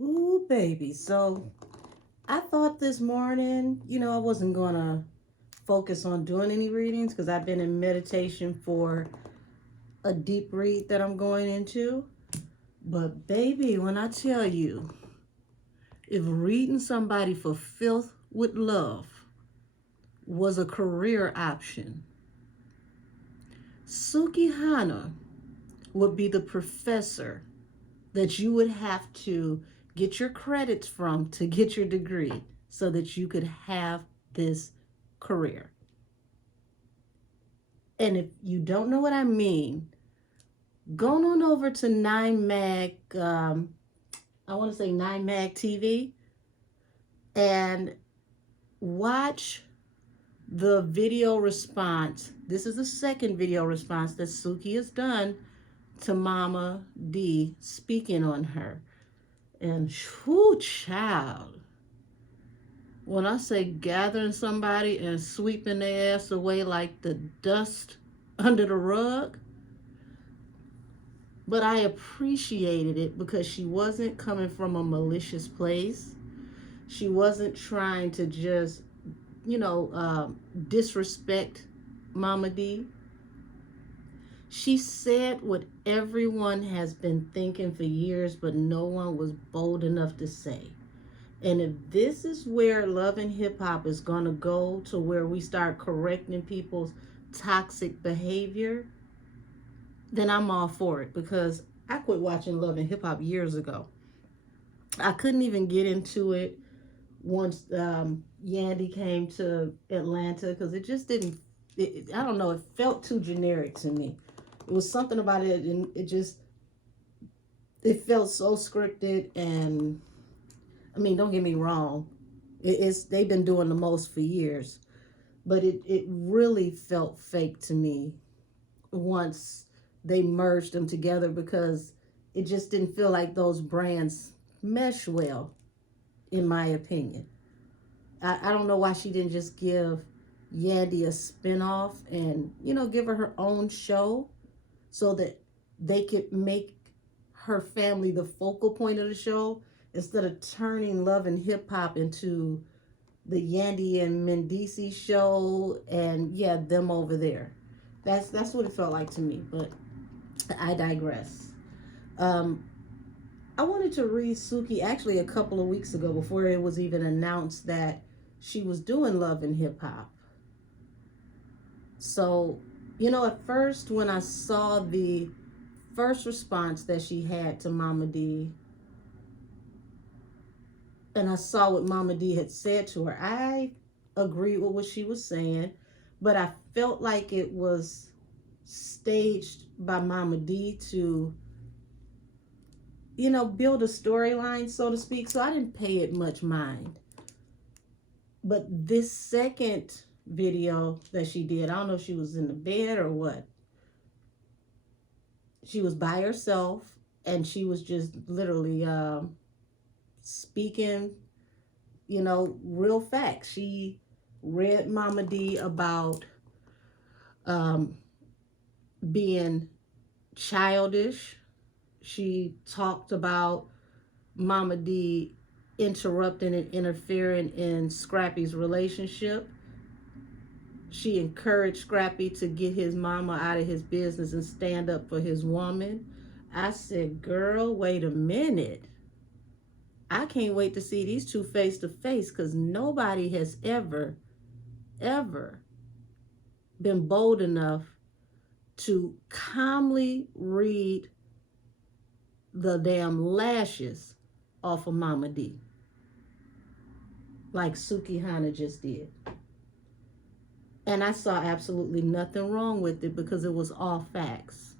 Ooh, baby. So I thought this morning, I wasn't going to focus on doing any readings because I've been in meditation for a deep read that I'm going into. But, baby, when I tell you, if reading somebody for filth with love was a career option, Sukihana would be the professor that you would have to get your credits from to get your degree so that you could have this career. And if you don't know what I mean, go on over to 9mag, I want to say 9mag TV, and watch the video response. This is the second video response that Suki has done to Mama D speaking on her. And whoo, child, when I say gathering somebody and sweeping their ass away like the dust under the rug, but I appreciated it because she wasn't coming from a malicious place. She wasn't trying to just, disrespect Mama D. She said what everyone has been thinking for years, but no one was bold enough to say. And if this is where love and hip hop is going to go, to where we start correcting people's toxic behavior, then I'm all for it, because I quit watching love and hip hop years ago. I couldn't even get into it once Yandy came to Atlanta, because it just didn't, I don't know, it felt too generic to me. It was something about it, and it felt so scripted. And I mean, don't get me wrong, they've been doing the most for years, but it really felt fake to me once they merged them together, because it just didn't feel like those brands mesh well, in my opinion. I don't know why she didn't just give Yandy a spinoff and, give her own show so that they could make her family the focal point of the show, instead of turning love and hip hop into the Yandy and Mendici show and them over there. That's what it felt like to me, but I digress. I wanted to read Suki actually a couple of weeks ago, before it was even announced that she was doing love and hip hop. So, at first when I saw the first response that she had to Mama D, and I saw what Mama D had said to her, I agreed with what she was saying, but I felt like it was staged by Mama D to, build a storyline, so to speak. So I didn't pay it much mind. But this second video that she did, I don't know if she was in the bed or what. She was by herself, and she was just literally speaking, real facts. She read Mama D about being childish. She talked about Mama D interrupting and interfering in Scrappy's relationship. She encouraged Scrappy to get his mama out of his business and stand up for his woman. I said, girl, wait a minute. I can't wait to see these two face to face, because nobody has ever been bold enough to calmly read the damn lashes off of Mama D like Sukihana just did. And I saw absolutely nothing wrong with it, because it was all facts.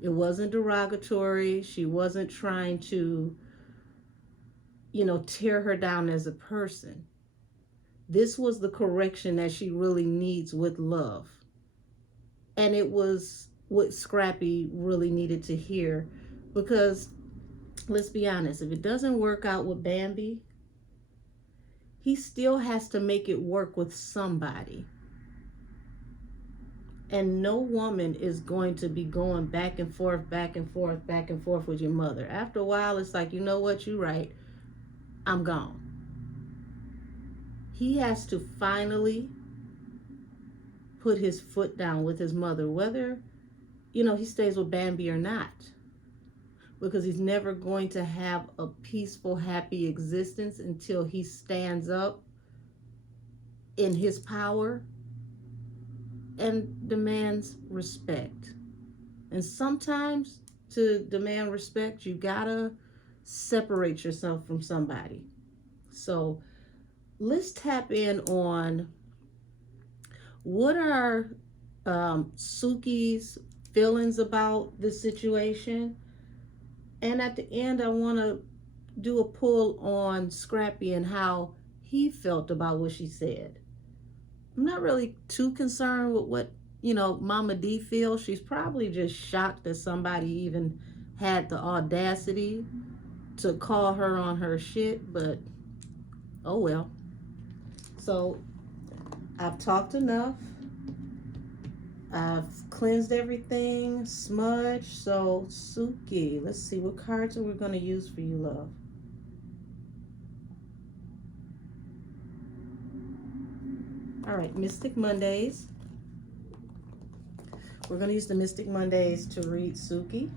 It wasn't derogatory. She wasn't trying to, tear her down as a person. This was the correction that she really needs with love. And it was what Scrappy really needed to hear, because let's be honest, if it doesn't work out with Bambi, he still has to make it work with somebody. And no woman is going to be going back and forth, back and forth, back and forth with your mother. After a while, it's like, you know what, you're right. I'm gone. He has to finally put his foot down with his mother, whether, he stays with Bambi or not. Because he's never going to have a peaceful, happy existence until he stands up in his power and demands respect. And sometimes to demand respect, you gotta separate yourself from somebody. So let's tap in on what are Suki's feelings about this situation. And at the end, I want to do a pull on Scrappy and how he felt about what she said. I'm not really too concerned with what, Mama D feels. She's probably just shocked that somebody even had the audacity to call her on her shit, but oh well. So I've talked enough. I've cleansed everything, smudged. So Suki, let's see what cards are we going to use for you, love. All right, Mystic Mondays. We're going to use the Mystic Mondays to read Suki.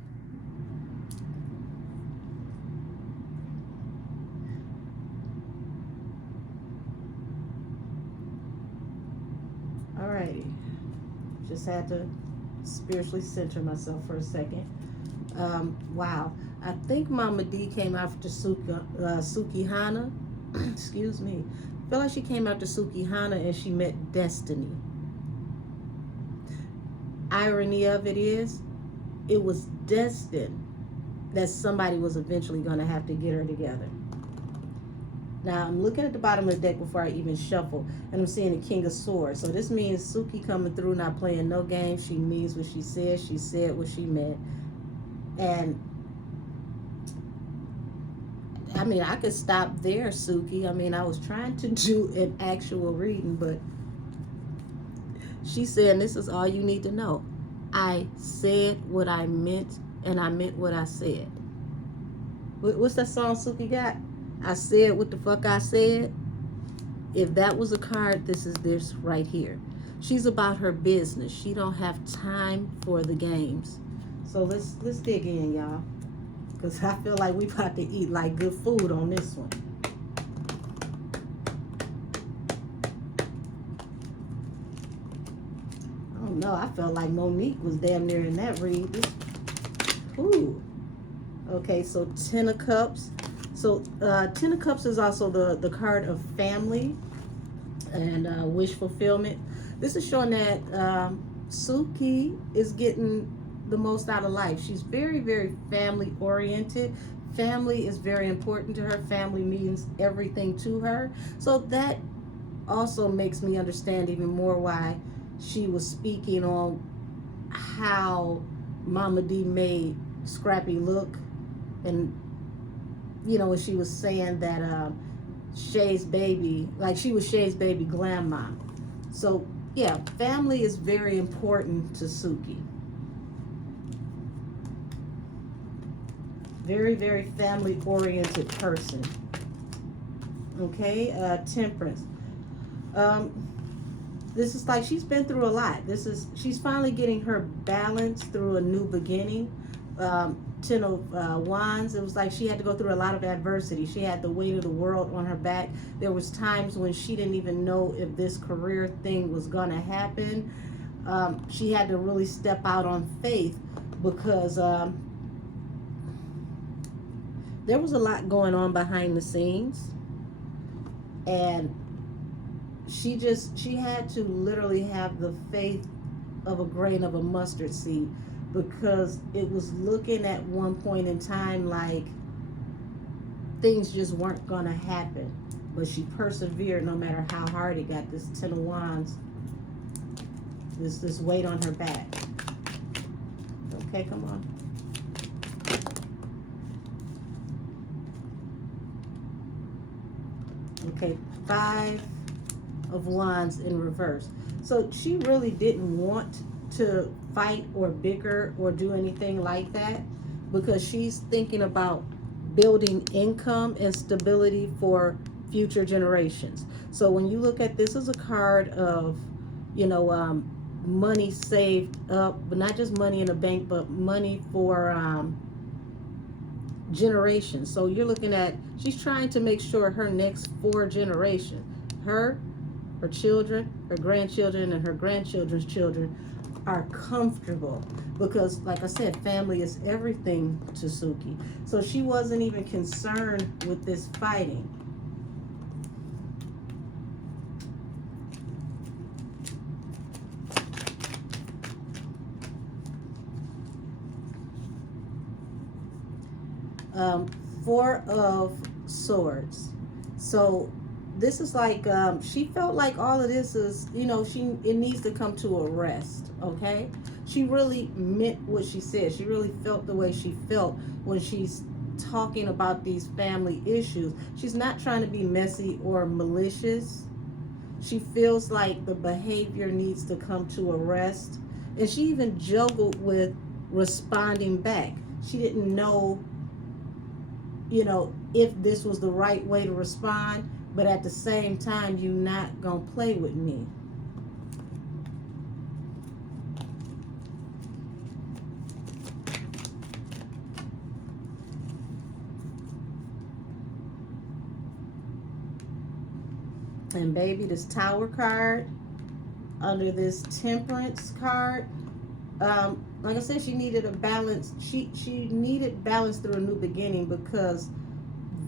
All righty. Just had to spiritually center myself for a second. Wow. I think Mama D came after Sukihana. Excuse me. I feel like she came after Sukihana and she met Destiny. Irony of it is, it was destined that somebody was eventually going to have to get her together. Now, I'm looking at the bottom of the deck before I even shuffle, and I'm seeing the King of Swords. So this means Suki coming through, not playing no games. She means what she said. She said what she meant. And, I mean, I could stop there, Suki. I mean, I was trying to do an actual reading, but she's saying this is all you need to know. I said what I meant, and I meant what I said. What's that song Suki got? I said what the fuck I said. If that was a card, this is this right here. She's about her business. She don't have time for the games. So let's dig in, y'all, because I feel like we about to eat like good food on this one. I don't know. I felt like Monique was damn near in that read. Ooh. Okay, so Ten of Cups. So Ten of Cups is also the card of family and wish fulfillment. This is showing that Suki is getting the most out of life. She's very, very family oriented. Family is very important to her. Family means everything to her. So that also makes me understand even more why she was speaking on how Mama D made Scrappy look. And when she was saying that Shay's baby, like she was Shay's baby grandma. So yeah, family is very important to Suki. Very, very family oriented person. Okay, Temperance. This is like she's been through a lot. She's finally getting her balance through a new beginning. Ten of Wands, it was like she had to go through a lot of adversity. She had the weight of the world on her back. There was times when she didn't even know if this career thing was gonna happen. She had to really step out on faith because there was a lot going on behind the scenes, and she had to literally have the faith of a grain of a mustard seed, because it was looking at one point in time like things just weren't gonna happen. But she persevered no matter how hard it got. This Ten of Wands, this weight on her back. Okay, come on. Okay, Five of Wands in reverse. So she really didn't want to fight or bicker or do anything like that, because she's thinking about building income and stability for future generations. So when you look at this as a card of, money saved up, but not just money in the bank, but money for generations. So you're looking at, she's trying to make sure her next 4 generations, her children, her grandchildren, and her grandchildren's children are comfortable, because like I said, family is everything to Suki. So she wasn't even concerned with this fighting. um, 4 of Swords. So this is like, she felt like all of this is, it needs to come to a rest. Okay, she really meant what she said. She really felt the way she felt when she's talking about these family issues. She's not trying to be messy or malicious. She feels like the behavior needs to come to a rest, and she even juggled with responding back. She didn't know, if this was the right way to respond, but at the same time, you're not gonna play with me. And baby, this Tower card under this Temperance card, like I said, she needed a balance. She needed balance through a new beginning, because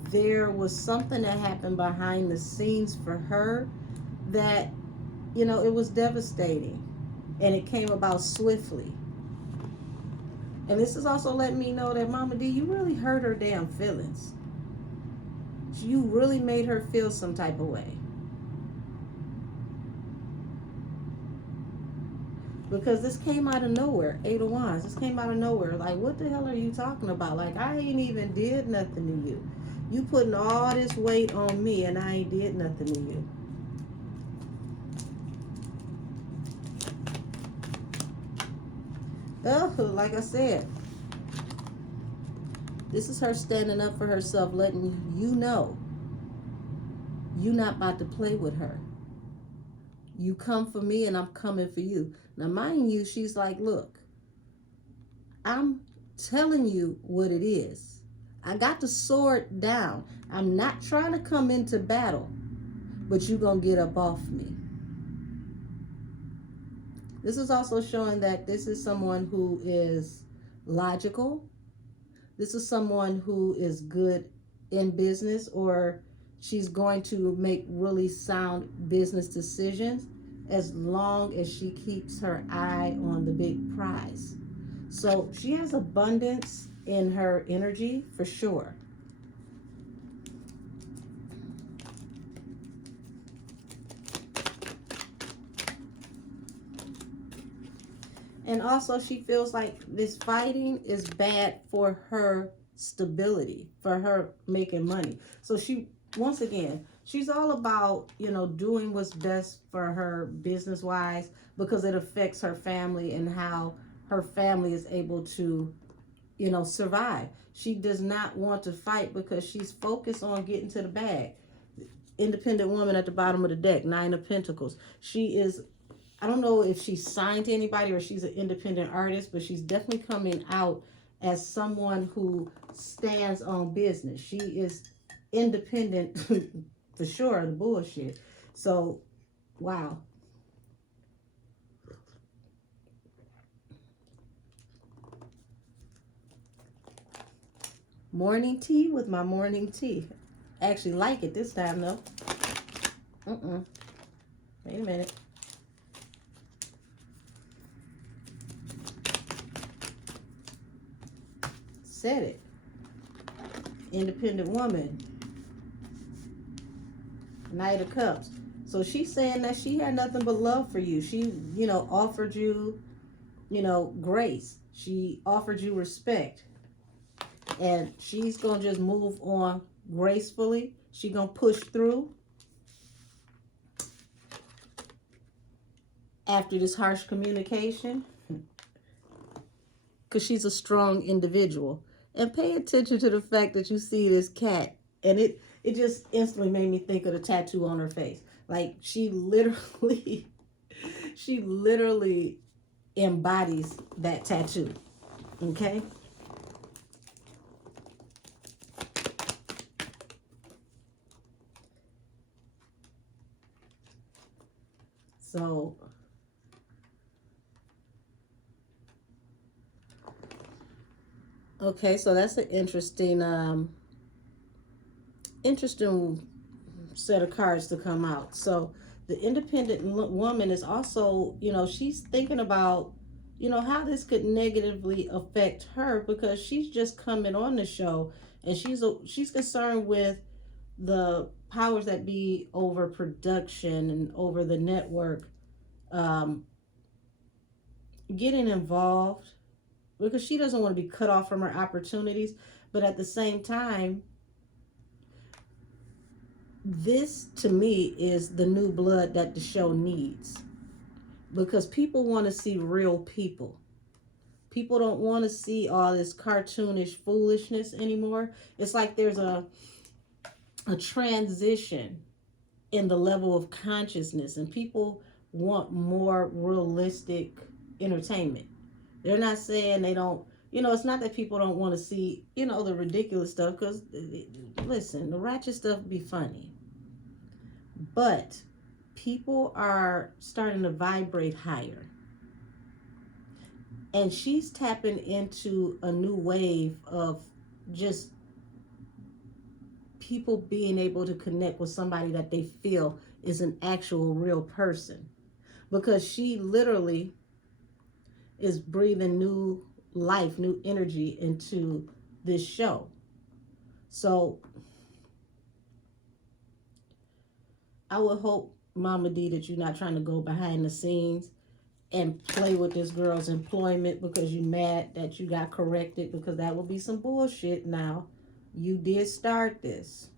there was something that happened behind the scenes for her that, it was devastating, and it came about swiftly. And this is also letting me know that, Mama D, you really hurt her damn feelings. You really made her feel some type of way. Because this came out of nowhere. 8 of Wands. This came out of nowhere. Like, what the hell are you talking about? Like, I ain't even did nothing to you. You putting all this weight on me, and I ain't did nothing to you. Oh, like I said, this is her standing up for herself, letting you know you not about to play with her. You come for me, and I'm coming for you. Now, mind you, she's like, look, I'm telling you what it is. I got the sword down. I'm not trying to come into battle, but you're going to get up off me. This is also showing that this is someone who is logical. This is someone who is good in business, or she's going to make really sound business decisions as long as she keeps her eye on the big prize. So she has abundance in her energy for sure. And also she feels like this fighting is bad for her stability, for her making money. So she, once again, she's all about, doing what's best for her business wise, because it affects her family and how her family is able to, survive. She does not want to fight because she's focused on getting to the bag. Independent woman at the bottom of the deck, 9 of Pentacles. She is, I don't know if she's signed to anybody or she's an independent artist, but she's definitely coming out as someone who stands on business. She is independent for sure, the bullshit. So, wow. Morning tea with my morning tea. I actually like it this time, though. Wait a minute. Said it. Independent woman. Knight of Cups. So she's saying that she had nothing but love for you. She, offered you, grace. She offered you respect. And she's going to just move on gracefully. She's going to push through after this harsh communication. because she's a strong individual. And pay attention to the fact that you see this cat, and it just instantly made me think of the tattoo on her face. Like she literally, she literally embodies that tattoo. Okay. So okay, so that's an interesting set of cards to come out. So the independent woman is also, she's thinking about, how this could negatively affect her, because she's just coming on the show, and she's concerned with the powers that be over production and over the network, um, getting involved, because she doesn't want to be cut off from her opportunities. But at the same time, this to me is the new blood that the show needs, because people want to see real people. People don't want to see all this cartoonish foolishness anymore. It's like there's a transition in the level of consciousness, and people want more realistic entertainment. They're not saying they don't, it's not that people don't want to see, the ridiculous stuff, because listen, the ratchet stuff be funny. But people are starting to vibrate higher. And she's tapping into a new wave of just people being able to connect with somebody that they feel is an actual real person. Because she literally is breathing new life, new energy into this show. So I would hope, Mama D, that you're not trying to go behind the scenes and play with this girl's employment because you mad that you got corrected, because that would be some bullshit. Now, you did start this.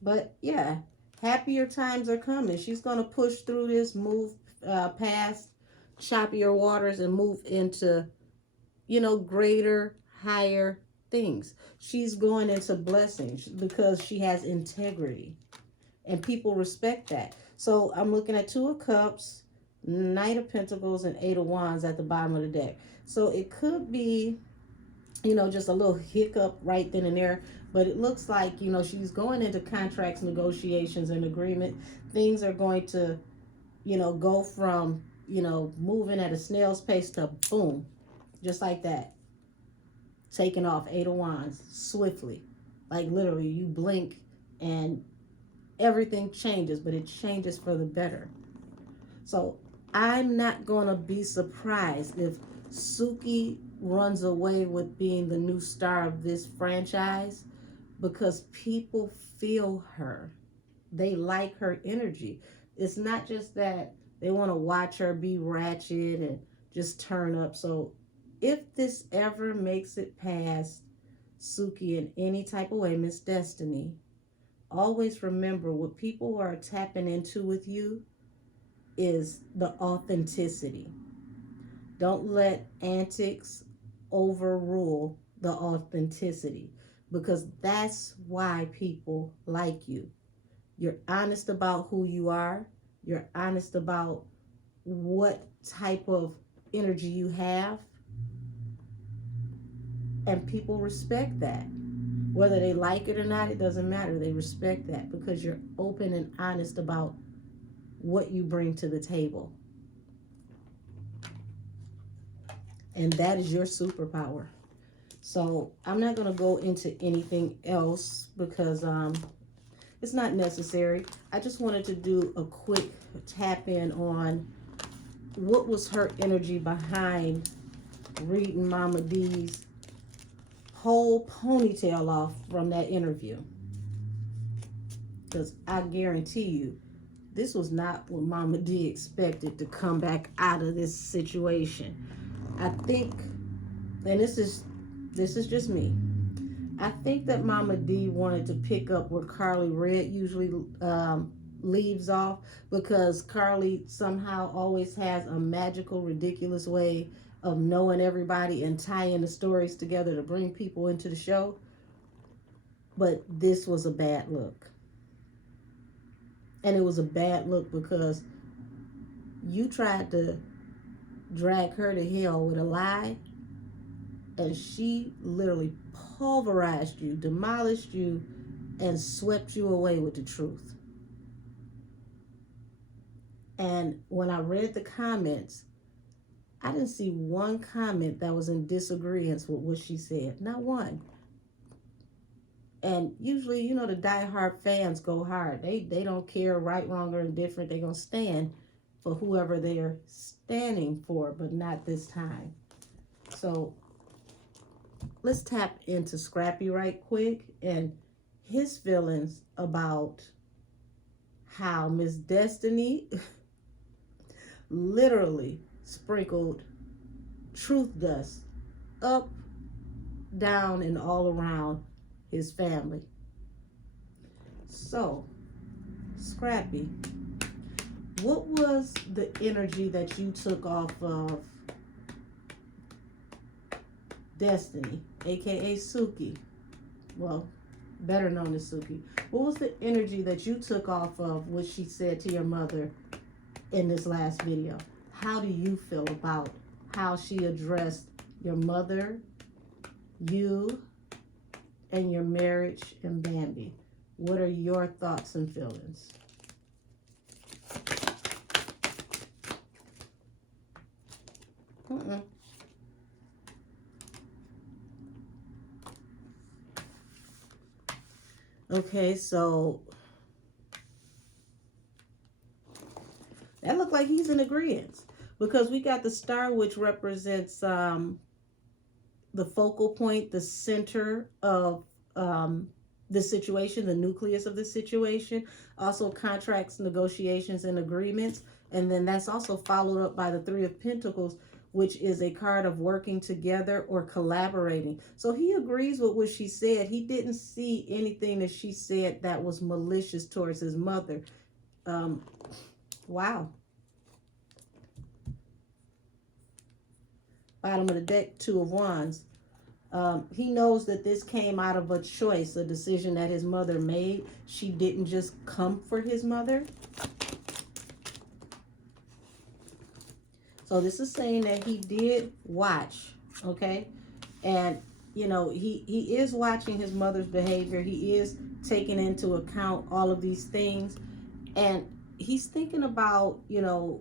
But yeah, happier times are coming. She's going to push through this, move past choppier waters, and move into, greater, higher things. She's going into blessings because she has integrity, and people respect that. So I'm looking at Two of Cups, Knight of Pentacles, and Eight of Wands at the bottom of the deck. So it could be, just a little hiccup right then and there. But it looks like, she's going into contracts, negotiations, and agreement. Things are going to, go from, moving at a snail's pace to boom, just like that. Taking off, Eight of Wands, swiftly. Like literally, you blink and everything changes, but it changes for the better. So I'm not going to be surprised if Suki runs away with being the new star of this franchise, because people feel her. They like her energy. It's not just that they want to watch her be ratchet and just turn up. So if this ever makes it past Suki in any type of way, Miss Destiny, always remember what people are tapping into with you is the authenticity. Don't let antics overrule the authenticity, because that's why people like you. You're honest about who you are. You're honest about what type of energy you have. And people respect that. Whether they like it or not, it doesn't matter. They respect that because you're open and honest about what you bring to the table. And that is your superpower. So I'm not going to go into anything else because it's not necessary. I just wanted to do a quick tap in on what was her energy behind reading Mama D's whole ponytail off from that interview. Because I guarantee you, this was not what Mama D expected to come back out of this situation. I think, and this is just me, I think that Mama D wanted to pick up where Carly Red usually leaves off, because Carly somehow always has a magical, ridiculous way of knowing everybody and tying the stories together to bring people into the show. But this was a bad look. And it was a bad look because you tried to drag her to hell with a lie, and she literally pulverized you, demolished you, and swept you away with the truth. And when I read the comments, I didn't see one comment that was in disagreement with what she said. Not one. And usually, you know, the diehard fans go hard. They don't care right, wrong, or indifferent. They're going to stand for whoever they're standing for, but not this time. So let's tap into Scrappy right quick and his feelings about how Miss Destiny literally sprinkled truth dust up, down, and all around his family. So, Scrappy, what was the energy that you took off of Destiny, aka Suki? Well, better known as Suki. What was the energy that you took off of what she said to your mother in this last video? How do you feel about how she addressed your mother, you, and your marriage and Bambi? What are your thoughts and feelings? Okay, so that looked like he's in agreement, because we got the star, which represents the focal point, the center of the situation, the nucleus of the situation. Also contracts, negotiations, and agreements. And then that's also followed up by the Three of Pentacles, which is a card of working together or collaborating. So he agrees with what she said. He didn't see anything that she said that was malicious towards his mother. Wow. Bottom of the deck, Two of Wands. He knows that this came out of a choice, a decision that his mother made. She didn't just come for his mother. So this is saying that he did watch, okay? And, you know, he is watching his mother's behavior. He is taking into account all of these things. And he's thinking about, you know,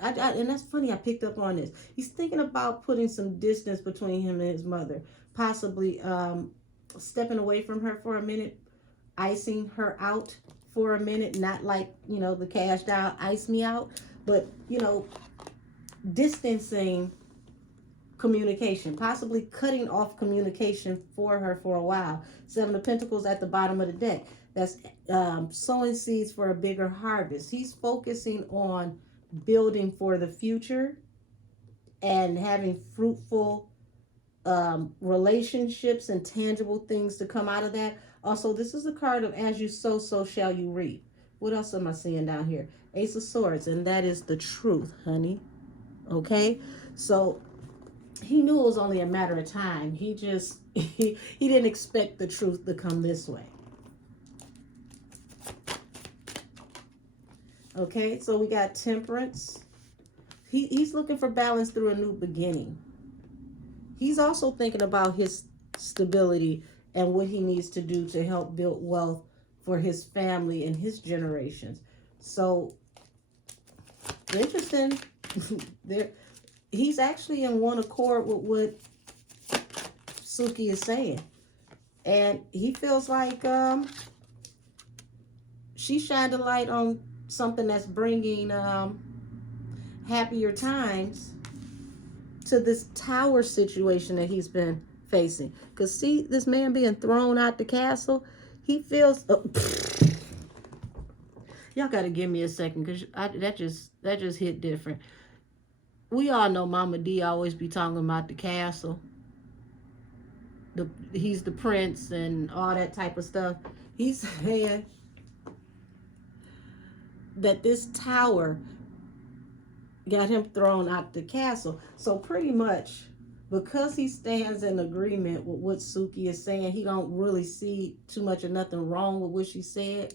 and that's funny, I picked up on this. He's thinking about putting some distance between him and his mother. Possibly stepping away from her for a minute, icing her out for a minute. Not like, you know, the cash doll, ice me out. But, you know, distancing communication, possibly cutting off communication for her for a while. Seven of Pentacles at the bottom of the deck. That's sowing seeds for a bigger harvest. He's focusing on building for the future and having fruitful relationships and tangible things to come out of that. Also, this is a card of as you sow, so shall you reap. What else am I seeing down here? Ace of Swords, and that is the truth, honey. Okay? So he knew it was only a matter of time. He just, he didn't expect the truth to come this way. Okay, so we got Temperance. He's looking for balance through a new beginning. He's also thinking about his stability and what he needs to do to help build wealth for his family and his generations. So, interesting. He's actually in one accord with what Suki is saying. And he feels like she shined a light on something that's bringing happier times to this tower situation that he's been facing. Because see, this man being thrown out the castle, he feels... Y'all got to give me a second, because that just hit different. We all know Mama D always be talking about the castle. He's the prince and all that type of stuff. He's saying that this tower got him thrown out the castle. So pretty much, because he stands in agreement with what Suki is saying, he don't really see too much or nothing wrong with what she said.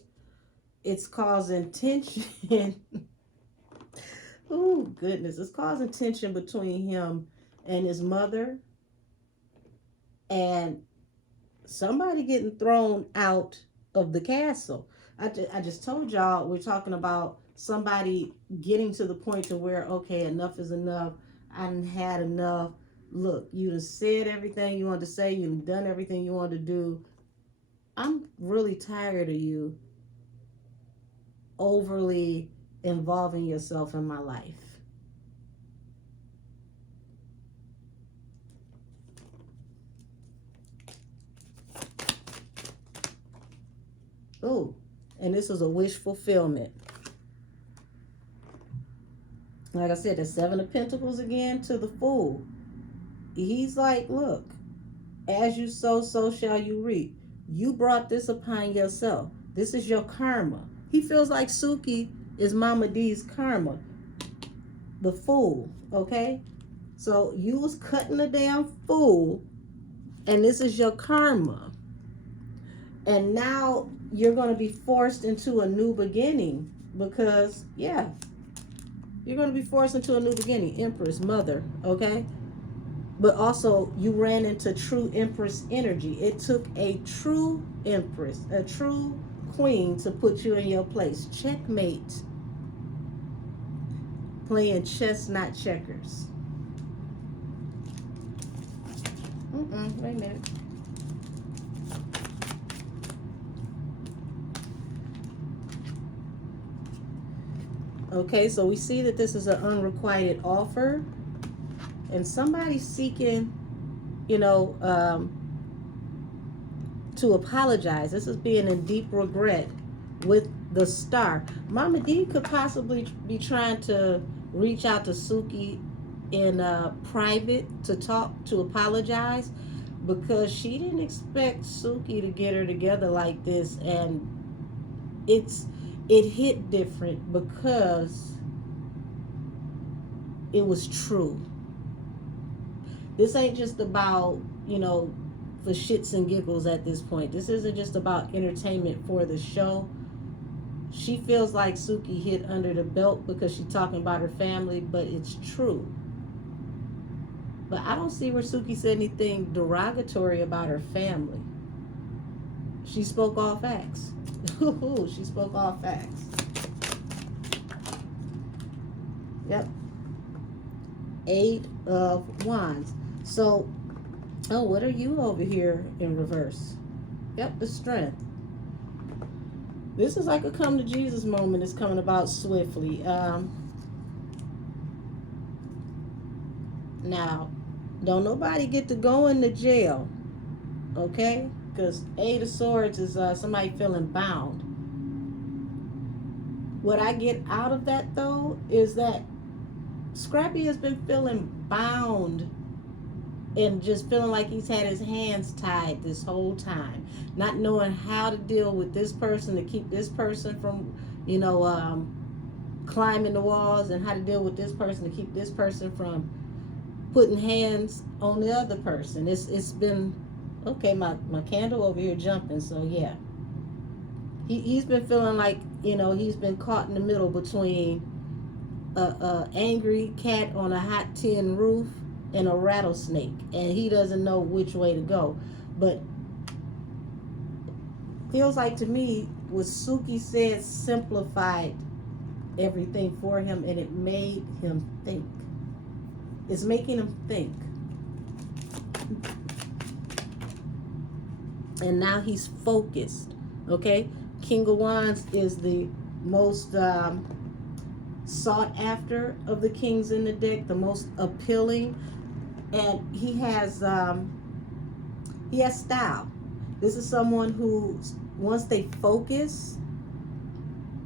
It's causing tension. Oh goodness, it's causing tension between him and his mother, and somebody getting thrown out of the castle. I just told y'all we're talking about somebody getting to the point to where, okay, enough is enough. I done had enough. Look, you done said everything you wanted to say. You done done everything you wanted to do. I'm really tired of you overly involving yourself in my life. Oh, and this is a wish fulfillment. Like I said, the Seven of Pentacles again to the Fool. He's like, look, as you sow, so shall you reap. You brought this upon yourself. This is your karma. He feels like Suki is Mama D's karma. The Fool, okay? So you was cutting a damn fool, and this is your karma. And now you're going to be forced into a new beginning because, yeah, you're going to be forced into a new beginning. Empress, mother, okay? But also, you ran into true Empress energy. It took a true Empress, a true queen to put you in your place. Checkmate. Playing chess, not checkers. Wait a minute. Okay, so we see that this is an unrequited offer, and somebody's seeking, to apologize. This is being in deep regret with the Star. Mama D could possibly be trying to reach out to Suki in private to apologize, because she didn't expect Suki to get her together like this, and it hit different because it was true. This ain't just about, for shits and giggles at this point. This isn't just about entertainment for the show. She feels like Suki hit under the belt because she's talking about her family, but it's true. But I don't see where Suki said anything derogatory about her family. She spoke all facts. She spoke all facts. Yep. 8 of Wands. So, what are you over here in reverse? Yep, the Strength. This is like a come to Jesus moment. It's coming about swiftly. Now, don't nobody get to go into jail, okay? Because 8 of Swords is somebody feeling bound. What I get out of that, though, is that Scrappy has been feeling bound and just feeling like he's had his hands tied this whole time, not knowing how to deal with this person to keep this person from, climbing the walls, and how to deal with this person to keep this person from putting hands on the other person. It's been, okay, my candle over here jumping, so yeah. He's been feeling like, he's been caught in the middle between a angry cat on a hot tin roof and a rattlesnake, and he doesn't know which way to go. But feels like to me what Suki said simplified everything for him, and it made him think. It's making him think. And now he's focused, okay? King of Wands is the most sought after of the kings in the deck, the most appealing, and he has style. This is someone who, once they focus,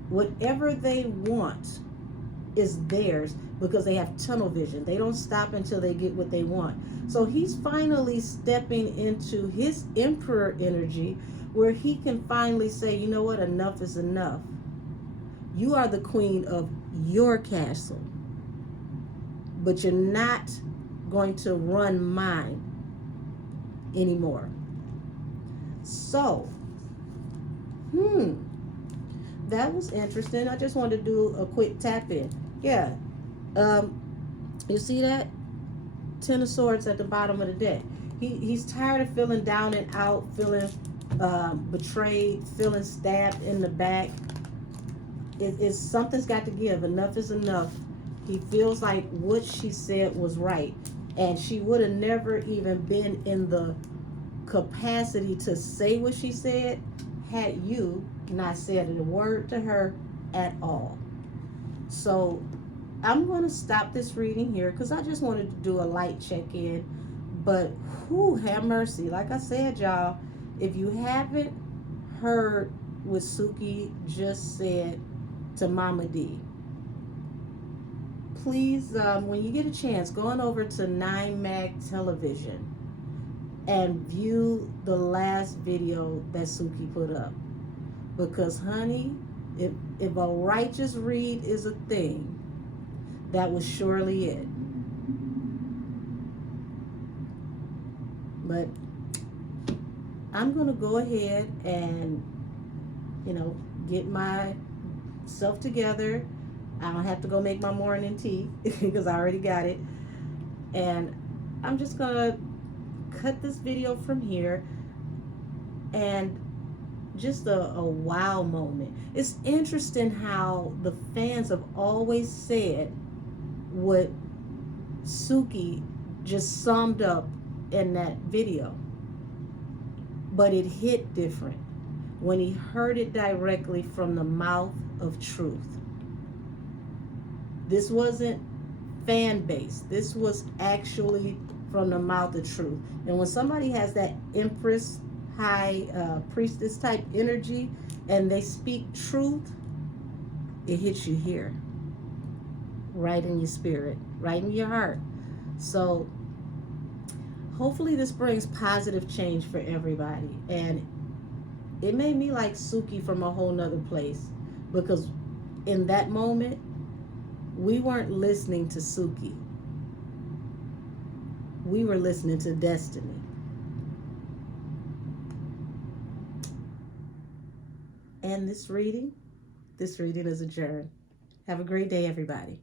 whatever they want is theirs, because they have tunnel vision. They don't stop until they get what they want. So he's finally stepping into his emperor energy, where he can finally say, you know what, enough is enough. You are the queen of your castle, but you're not going to run mine anymore. So, that was interesting. I just wanted to do a quick tap in. Yeah. You see that? Ten of Swords at the bottom of the deck. He's tired of feeling down and out, feeling betrayed, feeling stabbed in the back. It's something's got to give. Enough is enough. He feels like what she said was right, and she would have never even been in the capacity to say what she said had you not said a word to her at all. So I'm going to stop this reading here because I just wanted to do a light check-in. But who have mercy. Like I said, y'all, if you haven't heard what Suki just said to Mama D, please, when you get a chance, go on over to 9mag Television and view the last video that Suki put up. Because, honey, if a righteous read is a thing, that was surely it. But I'm going to go ahead and, get myself together. I don't have to go make my morning tea because I already got it. And I'm just going to cut this video from here. And just a wow moment. It's interesting how the fans have always said what Suki just summed up in that video, but it hit different when he heard it directly from the mouth of truth. This wasn't fan base. This was actually from the mouth of truth. And when somebody has that Empress high priestess type energy and they speak truth, it hits you here, right in your spirit, right in your heart. So hopefully this brings positive change for everybody. And it made me like Suki from a whole nother place, because in that moment we weren't listening to Suki, we were listening to Destiny. And this reading is adjourned. Have a great day, everybody.